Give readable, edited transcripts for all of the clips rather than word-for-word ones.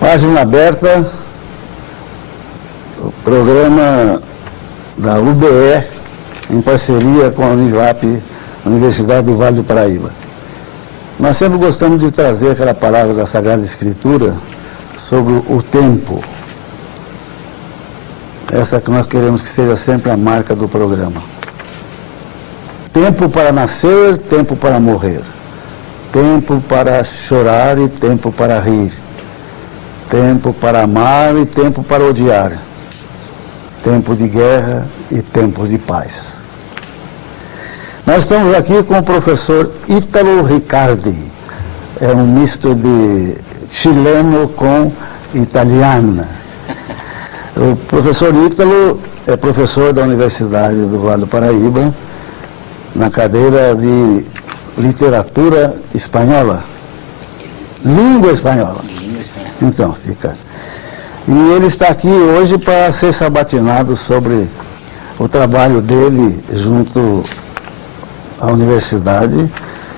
Página aberta, o programa da UBE, em parceria com a Univap, Universidade do Vale do Paraíba. Nós sempre gostamos de trazer aquela palavra da Sagrada Escritura sobre o tempo. Essa que nós queremos que seja sempre a marca do programa. Tempo para nascer, tempo para morrer. Tempo para chorar e tempo para rir. Tempo para amar e tempo para odiar. Tempo de guerra e tempo de paz. Nós estamos aqui com o professor Ítalo Riccardi. É um misto de chileno com italiano. O professor Ítalo é professor da Universidade do Vale do Paraíba, na cadeira de literatura espanhola. Língua espanhola. Então, fica. E ele está aqui hoje para ser sabatinado sobre o trabalho dele junto à universidade.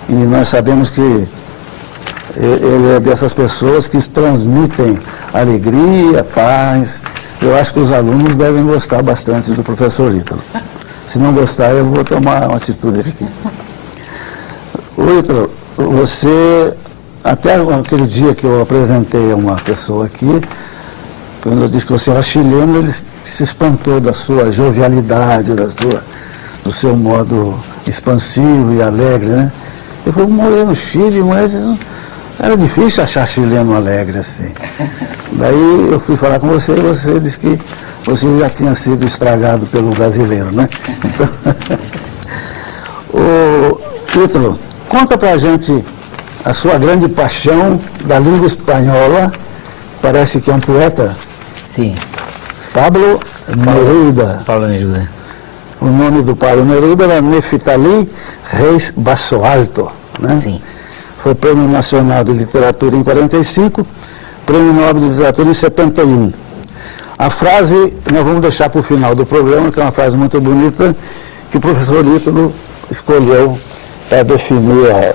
E nós sabemos que ele é dessas pessoas que transmitem alegria, paz. Eu acho que os alunos devem gostar bastante do professor Ítalo. Se não gostar, eu vou tomar uma atitude aqui. Ô, Ítalo, você... Até aquele dia que eu apresentei a uma pessoa aqui, quando eu disse que você era chileno, ele se espantou da sua jovialidade, do seu modo expansivo e alegre, né? Eu falei, morei no Chile, mas era difícil achar chileno alegre assim. Daí eu fui falar com você e você disse que você já tinha sido estragado pelo brasileiro, né? Então, ô, Ítalo, conta pra gente a sua grande paixão da língua espanhola. Parece que é um poeta. Sim. Pablo Neruda. Pablo Neruda. O nome do Pablo Neruda era Neftali Reis Bassoalto, né? Sim. Foi Prêmio Nacional de Literatura em 45, Prêmio Nobel de Literatura em 71. A frase, nós vamos deixar para o final do programa, que é uma frase muito bonita, que o professor Ítalo escolheu para definir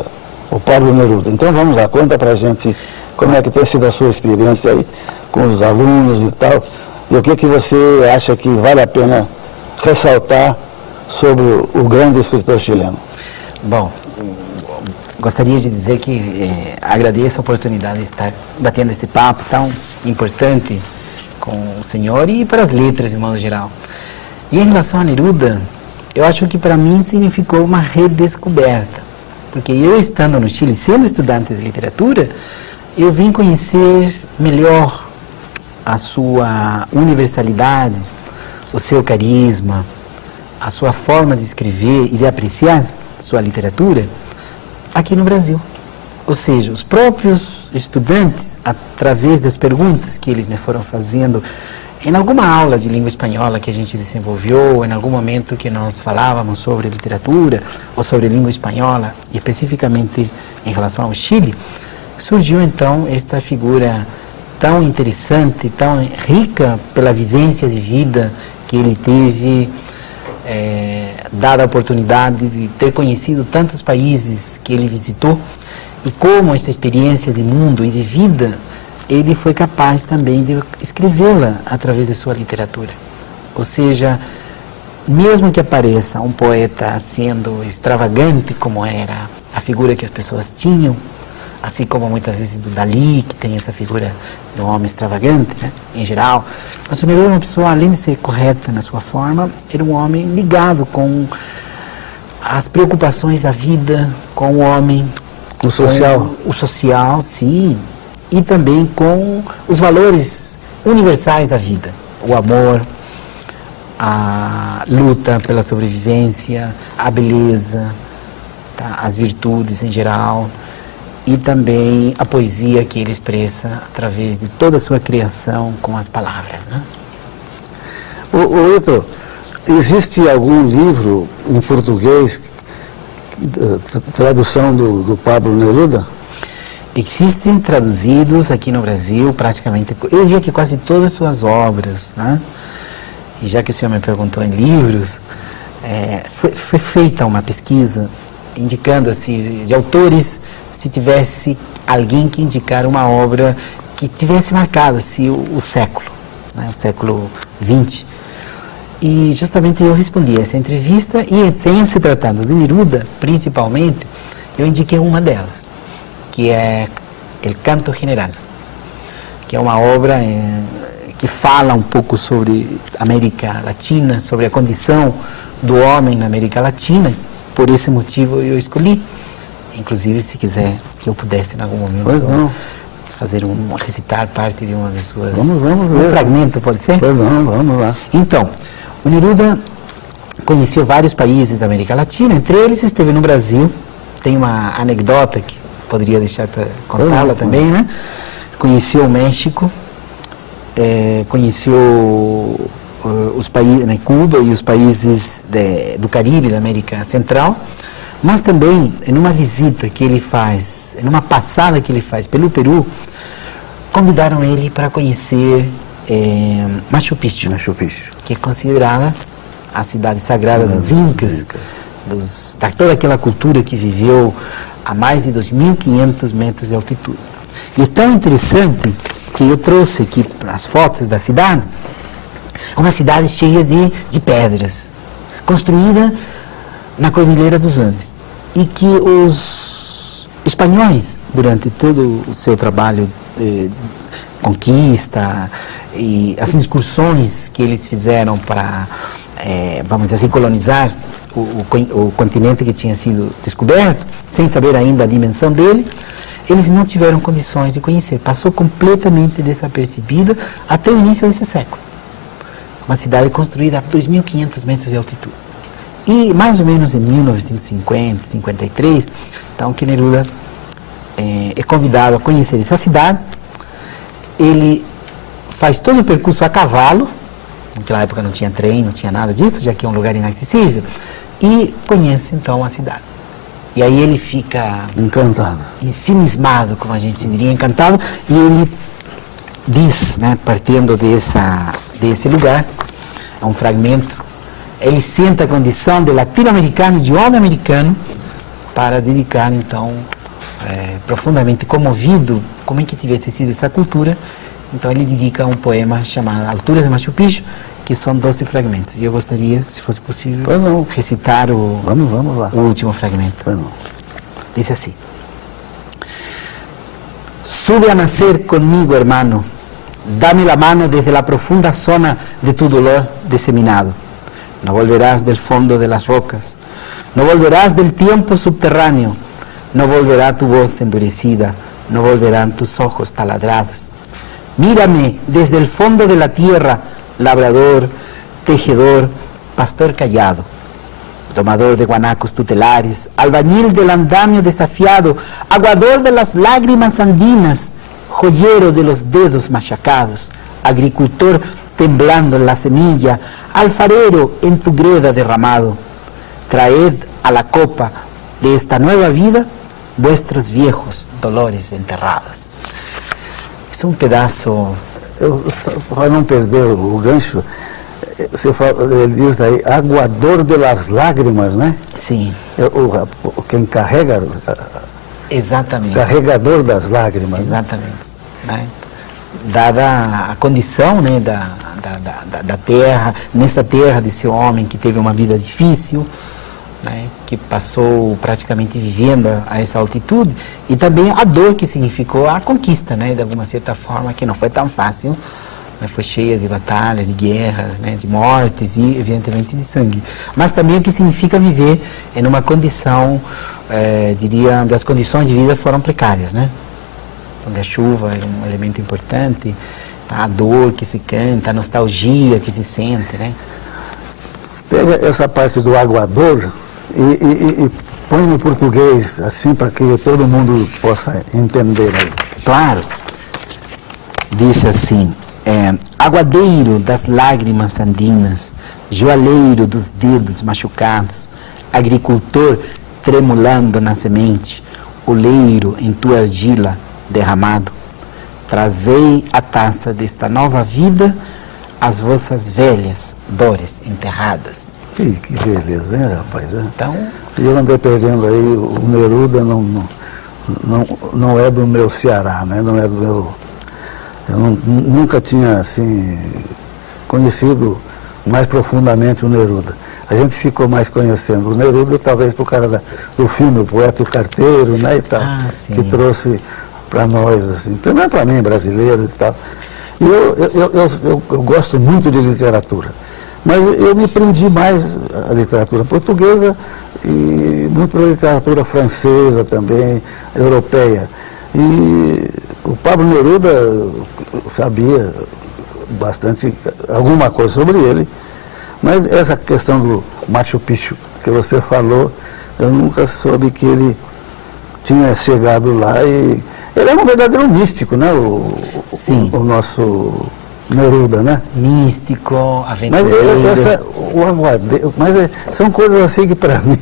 o Pablo Neruda. Então vamos lá, conta pra gente como é que tem sido a sua experiência aí com os alunos e tal, e o que você acha que vale a pena ressaltar sobre o grande escritor chileno. Bom, gostaria de dizer que agradeço a oportunidade de estar batendo esse papo tão importante com o senhor e para as letras de modo geral. E em relação a Neruda, eu acho que para mim significou uma redescoberta. Porque eu, estando no Chile, sendo estudante de literatura, eu vim conhecer melhor a sua universalidade, o seu carisma, a sua forma de escrever e de apreciar sua literatura aqui no Brasil. Ou seja, os próprios estudantes, através das perguntas que eles me foram fazendo, em alguma aula de língua espanhola que a gente desenvolveu, em algum momento que nós falávamos sobre literatura ou sobre língua espanhola, e especificamente em relação ao Chile, surgiu então esta figura tão interessante, tão rica pela vivência de vida que ele teve, dada a oportunidade de ter conhecido tantos países que ele visitou, e como esta experiência de mundo e de vida ele foi capaz também de escrevê-la através de sua literatura. Ou seja, mesmo que apareça um poeta sendo extravagante, como era a figura que as pessoas tinham, assim como muitas vezes do Dalí, que tem essa figura do homem extravagante, né, em geral, mas o Neruda era uma pessoa, além de ser correta na sua forma, era um homem ligado com as preocupações da vida, com o homem. O social. O social, sim. E também com os valores universais da vida. O amor, a luta pela sobrevivência, a beleza, tá? As virtudes em geral. E também a poesia que ele expressa através de toda a sua criação com as palavras, né? Ô, Ítalo, existe algum livro em português, tradução do Pablo Neruda? Existem traduzidos aqui no Brasil praticamente, eu diria que quase todas as suas obras, né? E já que o senhor me perguntou em livros, foi feita uma pesquisa indicando assim, de autores, se tivesse alguém que indicar uma obra que tivesse marcado assim, o século, né? O século XX. E justamente eu respondi a essa entrevista e, sem se tratando de Neruda, principalmente, eu indiquei uma delas, que é El Canto General, que é uma obra que fala um pouco sobre a América Latina, sobre a condição do homem na América Latina. Por esse motivo eu escolhi. Inclusive, se quiser que eu pudesse, em algum momento, recitar parte de uma das suas... Vamos ver. Um fragmento, pode ser? Pois não, vamos lá. Então, o Neruda conheceu vários países da América Latina, entre eles esteve no Brasil. Tem uma anedota que poderia deixar para contá-la também, né? Conheceu o México, conheceu os países, né, Cuba e os países do Caribe, da América Central, mas também, em uma visita que ele faz, em uma passada que ele faz pelo Peru, convidaram ele para conhecer Machu Picchu, que é considerada a cidade sagrada dos Incas, da toda aquela cultura que viveu a mais de 2.500 metros de altitude. E é tão interessante que eu trouxe aqui as fotos da cidade, uma cidade cheia de pedras, construída na Cordilheira dos Andes, e que os espanhóis, durante todo o seu trabalho de conquista e as excursões que eles fizeram para, vamos dizer assim, colonizar o continente que tinha sido descoberto, sem saber ainda a dimensão dele, eles não tiveram condições de conhecer. Passou completamente desapercebida até o início desse século. Uma cidade construída a 2.500 metros de altitude. E mais ou menos em 1950, 53, então que Neruda é convidado a conhecer essa cidade. Ele faz todo o percurso a cavalo, naquela época não tinha trem, não tinha nada disso, já que é um lugar inacessível, e conhece então a cidade. E aí ele fica encantado, ensimismado, como a gente diria, encantado, e ele diz, né, partindo desse lugar, é um fragmento, ele sente a condição de latino-americano, de homem americano, para dedicar então, profundamente comovido, como é que tivesse sido essa cultura, então ele dedica um poema chamado Alturas de Machu Picchu, que são 12 fragmentos. E eu gostaria, se fosse possível, recitar vamos lá. O último fragmento. Diz assim: Sube a nacer comigo, hermano. Dame la mano desde la profunda zona de tu dolor diseminado. No volverás del fondo de las rocas. No volverás del tiempo subterráneo. No volverá tu voz endurecida. No volverán tus ojos taladrados. Mírame desde el fondo de la tierra, labrador, tejedor, pastor callado, domador de guanacos tutelares, albañil del andamio desafiado, aguador de las lágrimas andinas, joyero de los dedos machacados, agricultor temblando en la semilla, alfarero en tu greda derramado. Traed a la copa de esta nueva vida vuestros viejos dolores enterrados. Es un pedaço... Para não perder o gancho, ele diz aí, aguador de las lágrimas, né? Sim. Quem carrega... Exatamente. Carregador das lágrimas. Exatamente. Né? Dada a condição, né, da terra, nessa terra desse homem que teve uma vida difícil, né, que passou praticamente vivendo a essa altitude, e também a dor que significou a conquista, né, de alguma certa forma, que não foi tão fácil, mas foi cheia de batalhas, de guerras, né, de mortes e, evidentemente, de sangue. Mas também o que significa viver em uma condição, diria, onde as condições de vida foram precárias, né, onde a chuva era um elemento importante, a dor que se canta, a nostalgia que se sente, né. Pega essa parte do aguador e põe no português, assim, para que todo mundo possa entender aí. Claro. Disse assim, aguadeiro das lágrimas andinas, joalheiro dos dedos machucados, agricultor tremulando na semente, oleiro em tua argila, derramado, trazei a taça desta nova vida às vossas velhas dores enterradas. Que beleza, hein, rapaz? Então, eu andei perdendo aí, o Neruda não é do meu Ceará, né? Não é do meu... Eu nunca tinha, assim, conhecido mais profundamente o Neruda. A gente ficou mais conhecendo o Neruda, talvez por causa do filme O Poeta e o Carteiro, né, e tal, que trouxe para nós, assim, primeiro para mim, brasileiro e tal. E eu gosto muito de literatura, mas eu me prendi mais à literatura portuguesa e muito da literatura francesa também, europeia. E o Pablo Neruda, eu sabia bastante, alguma coisa sobre ele, mas essa questão do Machu Picchu que você falou, eu nunca soube que ele tinha chegado lá e ele é um verdadeiro místico, né? O nosso Neruda, né? Místico, aventureiro. Mas são coisas assim que para mim,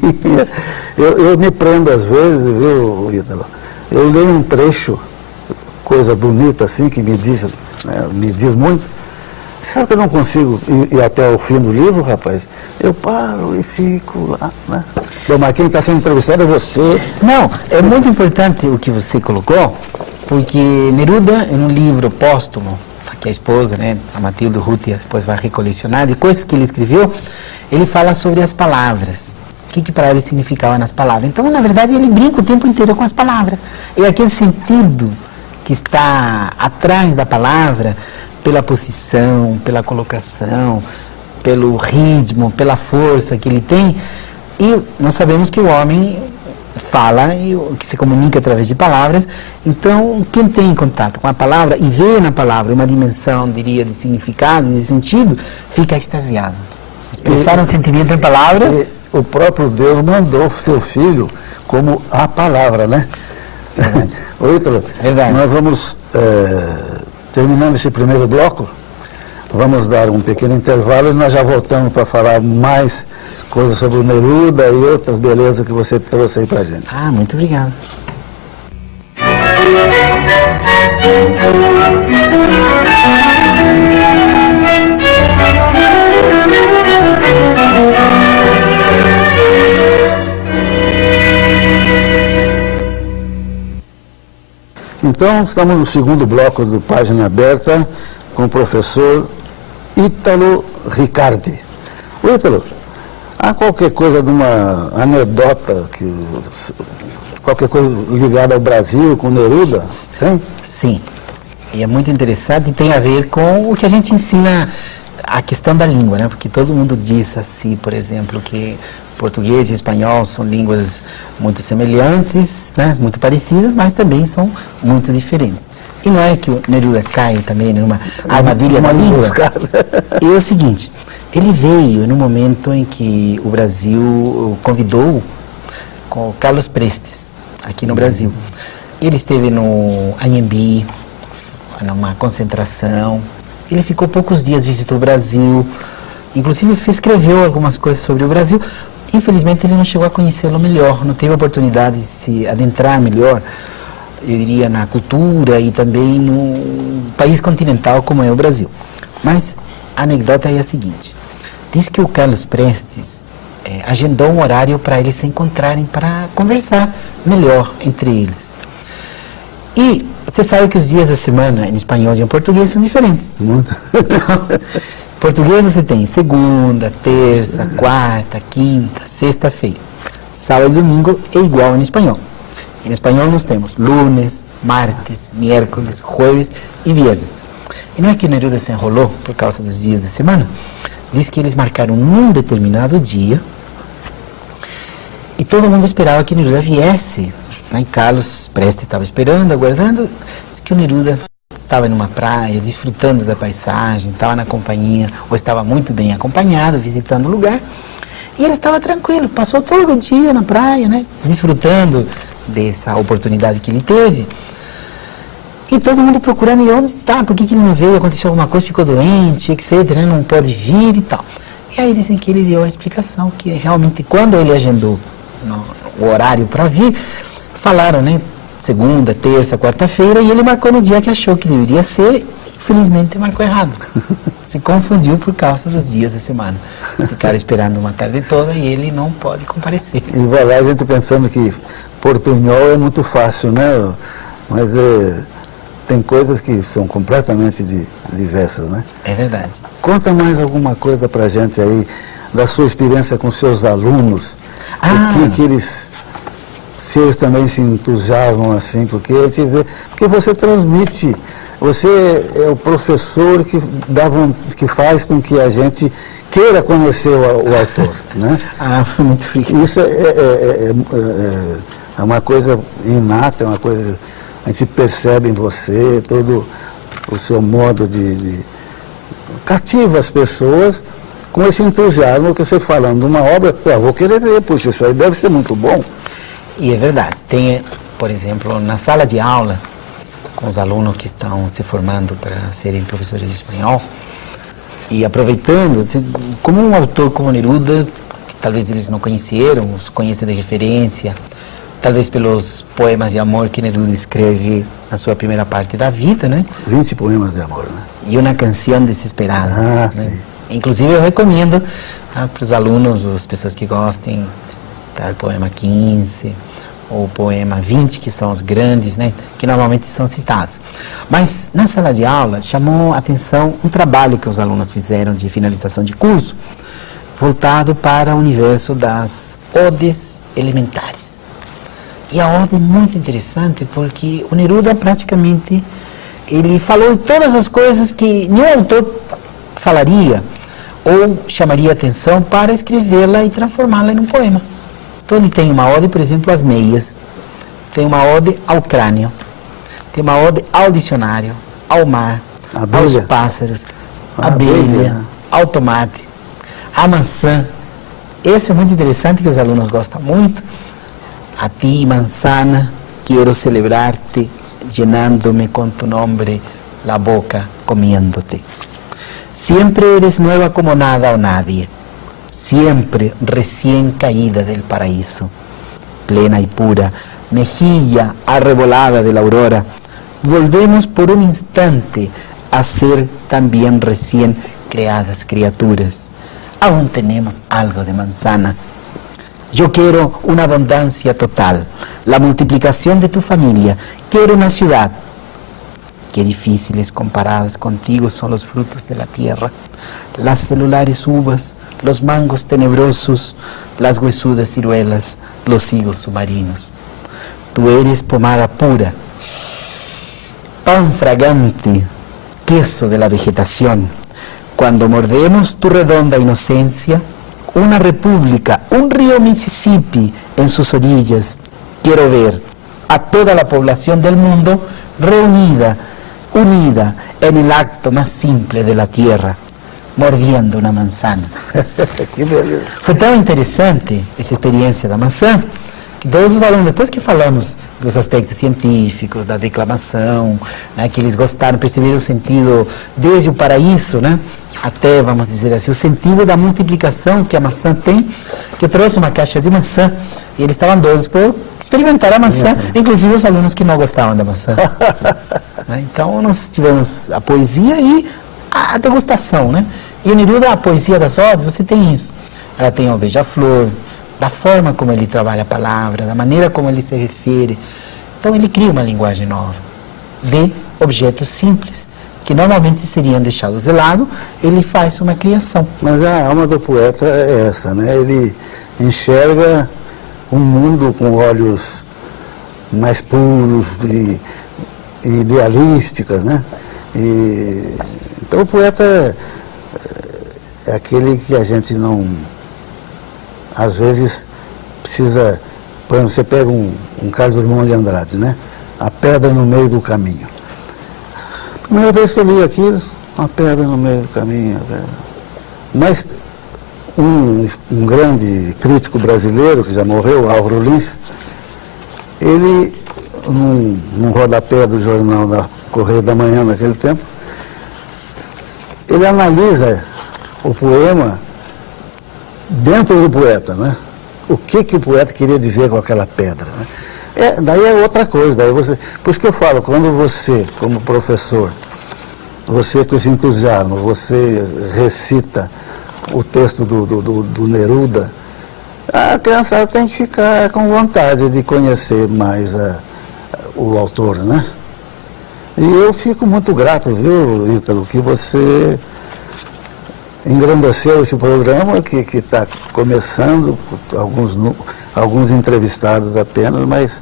eu me prendo às vezes, viu, Ítalo? Eu leio um trecho, coisa bonita assim, que me diz, né, me diz muito. Sabe que eu não consigo ir até o fim do livro, rapaz? Eu paro e fico lá, né? Bom, mas quem está sendo entrevistado é você. Não, é muito importante o que você colocou, porque Neruda, em um livro póstumo, que a esposa, né, a Matilde Ruth, depois vai recolecionar, de coisas que ele escreveu, ele fala sobre as palavras. O que para ele significava nas palavras. Então, na verdade, ele brinca o tempo inteiro com as palavras. É aquele sentido que está atrás da palavra, pela posição, pela colocação, pelo ritmo, pela força que ele tem. E nós sabemos que o homem fala e que se comunica através de palavras. Então, quem tem contato com a palavra e vê na palavra uma dimensão, diria, de significado, de sentido, fica extasiado. Expressar um sentimento em palavras. O próprio Deus mandou seu filho como a palavra, né? Oi, Ítalo. Verdade. Nós vamos, terminando esse primeiro bloco, vamos dar um pequeno intervalo e nós já voltamos para falar mais coisas sobre o Neruda e outras belezas que você trouxe aí pra gente. Ah, muito obrigado. Então, estamos no segundo bloco do Página Aberta com o professor Ítalo Riccardi. O Ítalo, há qualquer coisa de uma anedota, qualquer coisa ligada ao Brasil, com Neruda? Tem? Sim, e é muito interessante e tem a ver com o que a gente ensina, a questão da língua, né? Porque todo mundo diz assim, por exemplo, que português e espanhol são línguas muito semelhantes, né? Muito parecidas, mas também são muito diferentes. E não é que o Neruda cai também numa armadilha da língua? E é o seguinte, ele veio no momento em que o Brasil convidou com o Carlos Prestes, aqui no Brasil. Ele esteve no Anhembi, numa concentração. Ele ficou poucos dias, visitou o Brasil, inclusive escreveu algumas coisas sobre o Brasil. Infelizmente ele não chegou a conhecê-lo melhor, não teve a oportunidade de se adentrar melhor, eu diria, na cultura e também no país continental como é o Brasil. Mas a anedota é a seguinte, diz que o Carlos Prestes agendou um horário para eles se encontrarem, para conversar melhor entre eles. E você sabe que os dias da semana em espanhol e em português são diferentes. Muito. Em português você tem segunda, terça, quarta, quinta, sexta-feira. Sábado e domingo é igual em espanhol. Em espanhol nós temos lunes, martes, miércoles, jueves e viernes. E não é que o Neruda se enrolou por causa dos dias da semana? Diz que eles marcaram num determinado dia e todo mundo esperava que o Neruda viesse. E Carlos Prestes estava esperando, aguardando. Diz que o Neruda estava numa praia, desfrutando da paisagem, estava na companhia, ou estava muito bem acompanhado, visitando o lugar. E ele estava tranquilo, passou todo o dia na praia, né, desfrutando dessa oportunidade que ele teve. E todo mundo procurando, e onde está, por que ele não veio, aconteceu alguma coisa, ficou doente, etc, né, não pode vir e tal. E aí dizem que ele deu a explicação, que realmente quando ele agendou o horário para vir, falaram, né, segunda, terça, quarta-feira, e ele marcou no dia que achou que deveria ser, infelizmente marcou errado. Se confundiu por causa dos dias da semana. Ficaram esperando uma tarde toda e ele não pode comparecer. E vai lá a gente pensando que portunhol é muito fácil, né? Mas tem coisas que são completamente diversas, né? É verdade. Conta mais alguma coisa pra gente aí, da sua experiência com seus alunos. O que eles... Se eles também se entusiasmam assim, porque a gente vê... Porque você transmite... Você é o professor que faz com que a gente queira conhecer o autor, né? Muito obrigado. Isso é uma coisa inata, é uma coisa que a gente percebe em você, todo o seu modo de cativa as pessoas com esse entusiasmo que você falando de uma obra, eu vou querer ver, puxa, isso aí deve ser muito bom. E é verdade. Tem, por exemplo, na sala de aula, com os alunos que estão se formando para serem professores de espanhol, e aproveitando, como um autor como Neruda, que talvez eles não conheceram, os conhecem de referência, talvez pelos poemas de amor que Neruda escreve na sua primeira parte da vida, né? 20 poemas de amor, né? E uma canção desesperada. Né? Sim. Inclusive eu recomendo para os alunos, as pessoas que gostem, o poema 15, ou o poema 20, que são os grandes, né, que normalmente são citados. Mas na sala de aula chamou a atenção um trabalho que os alunos fizeram de finalização de curso, voltado para o universo das odes elementares. E a ode é muito interessante porque o Neruda praticamente ele falou de todas as coisas que nenhum autor falaria ou chamaria atenção para escrevê-la e transformá-la em um poema. Então ele tem uma ode, por exemplo, às meias, tem uma ode ao crânio, tem uma ode ao dicionário, ao mar, aos pássaros, à abelha, né? Ao tomate, à maçã. Esse é muito interessante, que os alunos gostam muito. A ti, manzana, quero celebrar-te, llenándome con tu nombre la boca, comiéndote. Siempre eres nueva como nada o nadie. Siempre recién caída del paraíso, plena y pura, mejilla arrebolada de la aurora, volvemos por un instante a ser también recién creadas criaturas. Aún tenemos algo de manzana. Yo quiero una abundancia total, la multiplicación de tu familia, quiero una ciudad. Qué difíciles comparadas contigo son los frutos de la tierra, las celulares uvas, los mangos tenebrosos, las huesudas ciruelas, los higos submarinos. Tú eres pomada pura, pan fragante, queso de la vegetación. Cuando mordemos tu redonda inocencia, una república, un río Mississippi en sus orillas, quiero ver a toda la población del mundo reunida, unida en el acto más simple de la tierra, mordiendo una manzana. Foi tão interessante essa experiência da maçã, que todos os alunos, depois que falamos dos aspectos científicos, da declamação, né, que eles gostaram, perceberam o sentido desde o paraíso, né, até, vamos dizer assim, o sentido da multiplicação que a maçã tem, que eu trouxe uma caixa de maçã, e eles estavam doidos por experimentar a maçã, inclusive os alunos que não gostavam da maçã. Então, nós tivemos a poesia e a degustação, né? E o Neruda, a poesia das odes, você tem isso. Ela tem o beija-flor, da forma como ele trabalha a palavra, da maneira como ele se refere. Então, ele cria uma linguagem nova, de objetos simples, que normalmente seriam deixados de lado, ele faz uma criação. Mas a alma do poeta é essa, né? Ele enxerga um mundo com olhos mais puros e idealísticas, né? Então o poeta é aquele que a gente não, às vezes, precisa... Por exemplo, você pega um Carlos Drummond de Andrade, né? A pedra no meio do caminho. Primeira vez que eu li aquilo, uma pedra no meio do caminho. Mas um grande crítico brasileiro, que já morreu, Álvaro Lins, ele, num rodapé do jornal da Correio da Manhã naquele tempo, ele analisa o poema dentro do poeta, né? O que o poeta queria dizer com aquela pedra, né? Daí é outra coisa. Por isso que eu falo, quando você, como professor, você com esse entusiasmo, você recita o texto do Neruda, a criançada tem que ficar com vontade de conhecer mais o autor, né? E eu fico muito grato, viu, Ítalo, que você engrandeceu esse programa que está começando, alguns entrevistados apenas, mas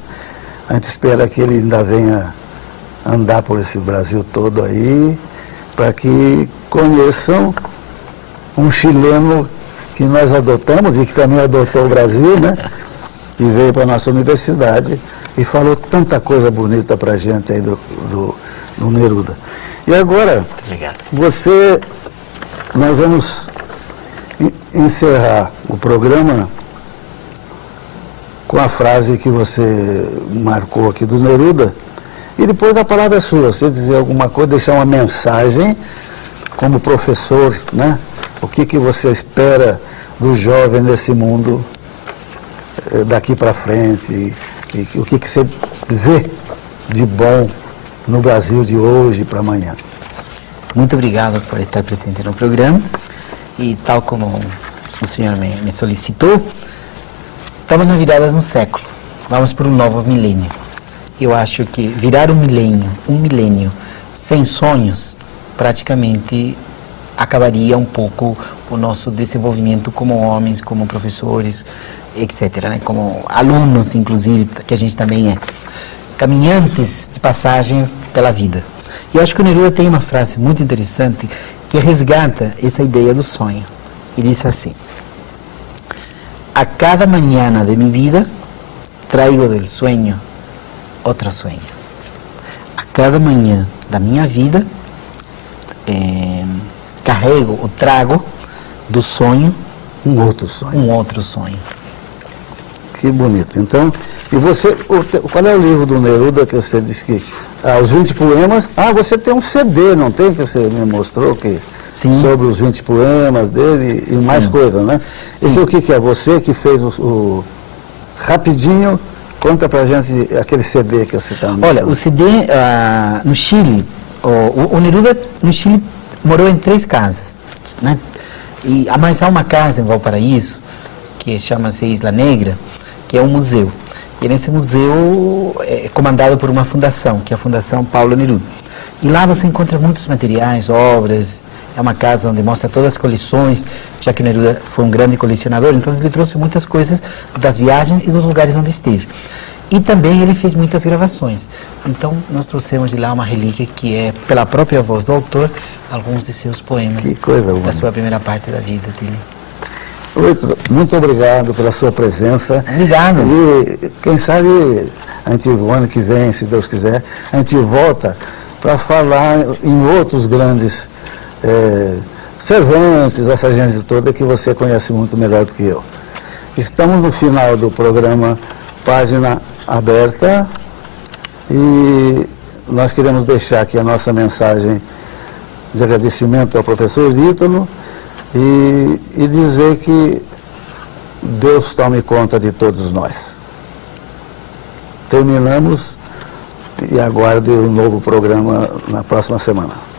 a gente espera que ele ainda venha andar por esse Brasil todo aí, para que conheçam um chileno que nós adotamos e que também adotou o Brasil, né? E veio para a nossa universidade e falou tanta coisa bonita para a gente aí do Neruda. E agora, nós vamos encerrar o programa com a frase que você marcou aqui do Neruda, e depois a palavra é sua, você dizer alguma coisa, deixar uma mensagem como professor, né? O que você espera do jovem nesse mundo daqui para frente, e o que você vê de bom no Brasil de hoje para amanhã. Muito obrigado por estar presente no programa, e tal como o senhor me solicitou, estamos na virada de um século, vamos para um novo milênio. Eu acho que virar um milênio sem sonhos, praticamente acabaria um pouco o nosso desenvolvimento como homens, como professores, etc., né? Como alunos, inclusive, que a gente também é. Caminhantes de passagem pela vida. E eu acho que o Neruda tem uma frase muito interessante que resgata essa ideia do sonho. E diz assim: a cada mañana de mi vida traigo del sueño outro sonho. A cada manhã da minha vida carrego ou trago do sonho um outro sonho. Que bonito. Então, e você, qual é o livro do Neruda que você disse que os 20 poemas? Você tem um CD, não tem, que você me mostrou que Sim. Sobre os 20 poemas dele e Sim. mais coisas, né? Sim. E o que é? Você que fez rapidinho, conta pra gente aquele CD que você está mostrando. Olha, o CD no Chile, o Neruda no Chile morou em 3 casas, né? Mas há uma casa em Valparaíso que chama-se Isla Negra, que é um museu. E nesse museu é comandado por uma fundação, que é a Fundação Paulo Neruda. E lá você encontra muitos materiais, obras. É uma casa onde mostra todas as coleções, já que Neruda foi um grande colecionador, então ele trouxe muitas coisas das viagens e dos lugares onde esteve. E também ele fez muitas gravações. Então nós trouxemos de lá uma relíquia que é, pela própria voz do autor, alguns de seus poemas. Que coisa da sua primeira parte da vida dele. Muito obrigado pela sua presença. Obrigado. E quem sabe, o ano que vem, se Deus quiser, a gente volta para falar em outros grandes Cervantes, essa gente toda que você conhece muito melhor do que eu. Estamos no final do programa Página Aberta e nós queremos deixar aqui a nossa mensagem de agradecimento ao professor Ítalo e dizer que Deus tome conta de todos nós. Terminamos e aguarde o novo programa na próxima semana.